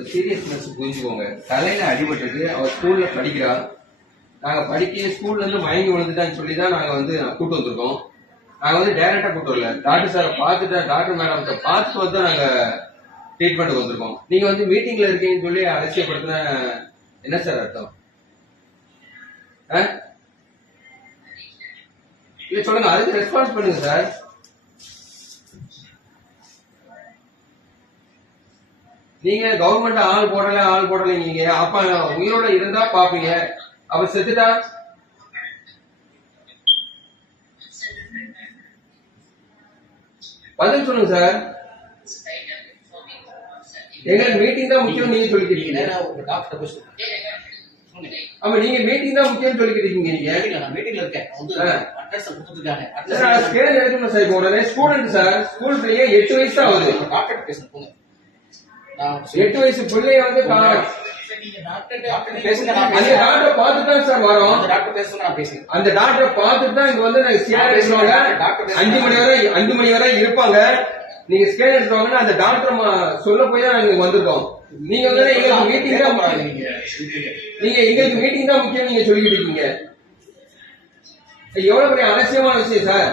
Seriousness புரிஞ்சுக்கோங்க. தலையில அடிபட்டுட்டு அவர் ஸ்கூல்ல படிக்கிறா. நாங்க படிக்க ஸ்கூல்ல இருந்து மயங்கி விழுந்துட்டான்னு சொல்லி தான் நாங்க வந்து கூட்டு வந்திருக்கோம். நாங்க வந்து டைரக்டா கூட்டு வரல. டாக்டர் சாரை பார்த்துட்டு டாக்டர் மேடம்கிட்ட பார்த்து வந்து நாங்க ட்ரீட்மெண்ட் வந்திருக்கோம். நீங்க வந்து மீட்டிங்ல இருக்கீங்கன்னு சொல்லி அலட்சியப்படுத்தின என்ன சார் அர்த்தம்? ஆ? இல்ல சொல்லுங்க. அதுக்கு ரெஸ்பான்ஸ் பண்ணுங்க சார் நீங்க கவர்மெண்ட் ஆள் போடல ஆள் போடல நீங்க. அப்ப உயிரோட இருந்தா பாப்பீங்க. அவ செத்துட்டா? பதில் சொல்லுங்க சார் எங்களுக்கு மீட்டிங் தான் முக்கியம் நீங்க சொல்லுங்க சொல்லுங்க. ஆமா நீங்க மீட்டிங் தான் முக்கியம் சொல்லிக்கிறீங்க நீங்க. மீட்டிங்ல நான் மீட்டிங்ல இருக்கேன். அட்ரஸ் கொடுத்துருக்காங்க. சார், நான் ஸ்கேன் எடுக்கணும் சார் இப்போ உடனே ஸ்டூடெண்ட் சார் ஸ்கூல் பிள்ளைங்க எட்டு வயசு தான் ஆகுது? டாக்டர் நான் எட்டு வயசு பிள்ளைய வந்து அந்த. டாக்டர் பார்த்துட்டு சார் வரோம். அந்த டாக்டர் பார்த்துட்டு தான் இங்க வந்து ஸ்கேன் எடுக்கிறவங்க அஞ்சு மணி வரை அஞ்சு மணி வரை இருப்பாங்க. நீங்க ஸ்கேன் எடுக்கிறவங்க அந்த டாக்டர் சொல்ல போய் தான் நாங்க வந்திருக்கோம். நீங்க வந்து எங்களுக்கு மீட்டிங் தான். நீங்க எங்களுக்கு மீட்டிங் தான் முக்கியம். நீங்க சொல்லிக்கிட்டு இருக்கீங்க. எவ்வளவு பெரிய அலட்சியமான விஷயம் சார்